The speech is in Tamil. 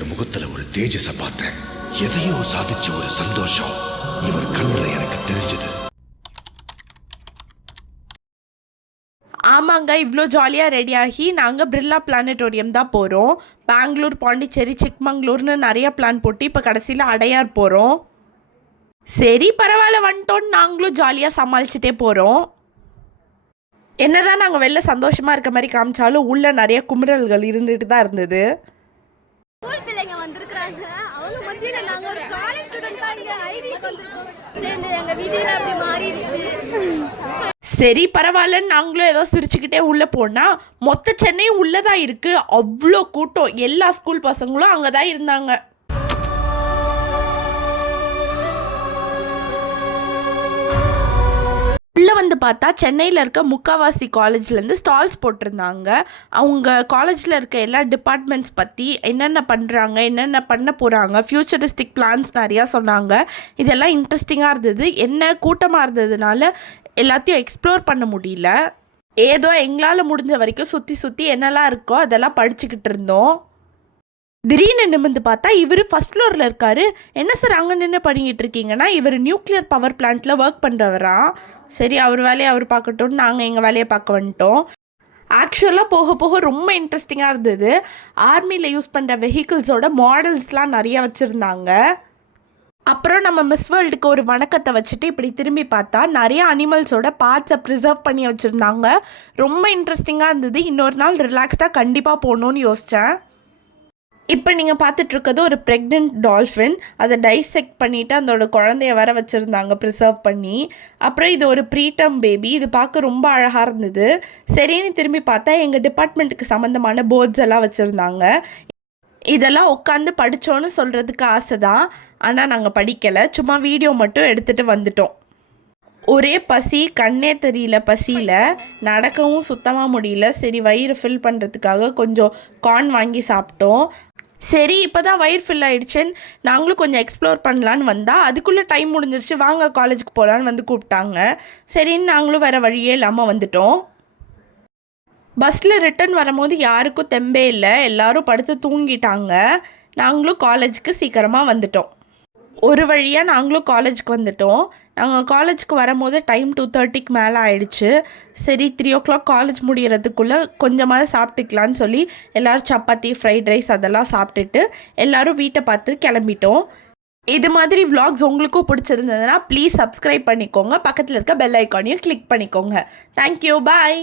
இவர் முகத்துல ஒரு தேஜஸ பார்த்தேன். எதையோ சாதிச்ச ஒரு சந்தோஷம் இவர் கண்ணுல எனக்கு தெரிஞ்சது. ஆமாங்க, இவ்வளோ ஜாலியாக ரெடியாகி நாங்கள் பிர்லா பிளானட்டோரியம் தான் போகிறோம். பெங்களூர், பாண்டிச்சேரி, சிக்மங்களூர்னு நிறைய பிளான் போட்டு இப்போ கடைசியில் அடையார் போகிறோம். சரி பரவாயில்ல, வந்துட்டோன்னு நாங்களும் ஜாலியாக சமாளிச்சுட்டே போகிறோம். என்னதான் நாங்கள் வெளில சந்தோஷமாக இருக்க மாதிரி காமிச்சாலும் உள்ளே நிறைய குமுறல்கள் இருந்துட்டு தான் இருந்தது. ஸ்கூல் பிள்ளைங்க வந்திருக்காங்க, அவங்க மத்தியில நாங்க ஒரு காலேஜ் ஸ்டூடெண்டா இங்க ஐவிக்கு வந்திருக்கோம். சேர்ந்து எங்க வீதியில அப்படி மாறிடுச்சு. சரி பரவாயில்லன்னு நாங்களும் ஏதோ சிரிச்சுக்கிட்டே உள்ளே போனால் மொத்த சென்னையும் உள்ளே தான் இருக்குது. அவ்வளோ கூட்டம், எல்லா ஸ்கூல் பசங்களும் அங்கே தான் இருந்தாங்க. உள்ளே வந்து பார்த்தா சென்னையில் இருக்க முக்காவாசி காலேஜ்லேருந்து ஸ்டால்ஸ் போட்டிருந்தாங்க. அவங்க காலேஜில் இருக்க எல்லா டிபார்ட்மெண்ட்ஸ் பற்றி என்னென்ன பண்ணுறாங்க, என்னென்ன பண்ண போகிறாங்க, ஃப்யூச்சரிஸ்டிக் பிளான்ஸ் நிறையா சொன்னாங்க. இதெல்லாம் இன்ட்ரெஸ்டிங்காக இருந்தது. என்ன கூட்டமாக இருந்ததுனால எல்லாத்தையும் எக்ஸ்ப்ளோர் பண்ண முடியல. ஏதோ எங்களால் முடிஞ்ச வரைக்கும் சுற்றி சுற்றி என்னெல்லாம் இருக்கோ அதெல்லாம் படிச்சுக்கிட்டு இருந்தோம். திடீர்னு நிமிர்ந்து பார்த்தா இவர் ஃபஸ்ட் ஃப்ளோரில் இருக்கார். என்ன சார் அங்கே நின்று பண்ணிக்கிட்டு இருக்கீங்கன்னா, இவர் நியூக்ளியர் பவர் பிளான்ட்டில் ஒர்க் பண்ணுறவரா. சரி, அவர் வேலையை அவர் பார்க்கட்டும், நாங்கள் எங்கள் வேலையை பார்க்க வந்துட்டோம். ஆக்சுவலாக போக போக ரொம்ப இன்ட்ரெஸ்டிங்காக இருந்தது. ஆர்மியில் யூஸ் பண்ணுற வெஹிக்கிள்ஸோட மாடல்ஸ்லாம் நிறையா வச்சுருந்தாங்க. அப்புறம் நம்ம மிஸ் வேர்ல்டுக்கு ஒரு வணக்கத்தை வச்சுட்டு இப்படி திரும்பி பார்த்தா நிறைய அனிமல்ஸோட பார்ட்ஸை ப்ரிசர்வ் பண்ணி வச்சுருந்தாங்க. ரொம்ப இன்ட்ரெஸ்டிங்காக இருந்தது. இன்னொரு நாள் ரிலாக்ஸ்டாக கண்டிப்பாக போகணுன்னு யோசித்தேன். இப்போ நீங்கள் பார்த்துட்ருக்கிறது ஒரு ப்ரெக்னென்ட் டால்ஃபின். அதை டைசெக்ட் பண்ணிவிட்டு அதோட குழந்தைய வர வச்சுருந்தாங்க ப்ரிசர்வ் பண்ணி. அப்புறம் இது ஒரு ப்ரீடம் பேபி. இது பார்க்க ரொம்ப அழகாக இருந்தது. சரின்னு திரும்பி பார்த்தா எங்கள் டிபார்ட்மெண்ட்டுக்கு சம்மந்தமான போர்ட்ஸ் எல்லாம் வச்சுருந்தாங்க. இதெல்லாம் உட்காந்து படித்தோன்னு சொல்கிறதுக்கு ஆசை தான், ஆனால் நாங்கள் படிக்கலை, சும்மா வீடியோ மட்டும் எடுத்துகிட்டு வந்துட்டோம். ஒரே பசி, கண்ணே தெரியல பசியில், நடக்கவும் சுத்தமாக முடியல. சரி வயிறு ஃபில் பண்ணுறதுக்காக கொஞ்சம் கார்ன் வாங்கி சாப்பிட்டோம். சரி இப்போ தான் வயிறு ஃபில் ஆகிடுச்சுன்னு நாங்களும் கொஞ்சம் எக்ஸ்ப்ளோர் பண்ணலான்னு வந்தால் அதுக்குள்ளே டைம் முடிஞ்சிருச்சு, வாங்க காலேஜுக்கு போகலான்னு வந்து கூப்பிட்டாங்க. சரின்னு நாங்களும் வேறு வழியே இல்லாமல் வந்துட்டோம். பஸ்ஸில் ரிட்டன் வரும்போது யாருக்கும் தெம்பே இல்லை, எல்லோரும் படுத்து தூங்கிட்டாங்க. நாங்களும் காலேஜுக்கு சீக்கிரமாக வந்துட்டோம். ஒரு வழியாக நாங்களும் காலேஜுக்கு வந்துட்டோம். நாங்கள் காலேஜுக்கு வரும்போது டைம் 2:30க்கு மேலே ஆயிடுச்சு. சரி 3 o'clock காலேஜ் முடிகிறதுக்குள்ளே கொஞ்சமாக சாப்பிட்டுக்கலான்னு சொல்லி எல்லோரும் சப்பாத்தி, ஃப்ரைட் ரைஸ் அதெல்லாம் சாப்பிட்டுட்டு எல்லோரும் வீட்டை பார்த்து கிளம்பிட்டோம். இது மாதிரி vlogs உங்களுக்கும் பிடிச்சிருந்ததுன்னா ப்ளீஸ் சப்ஸ்கிரைப் பண்ணிக்கோங்க. பக்கத்தில் இருக்க பெல் ஐக்கானையும் கிளிக் பண்ணிக்கோங்க. தேங்க்யூ, பாய்.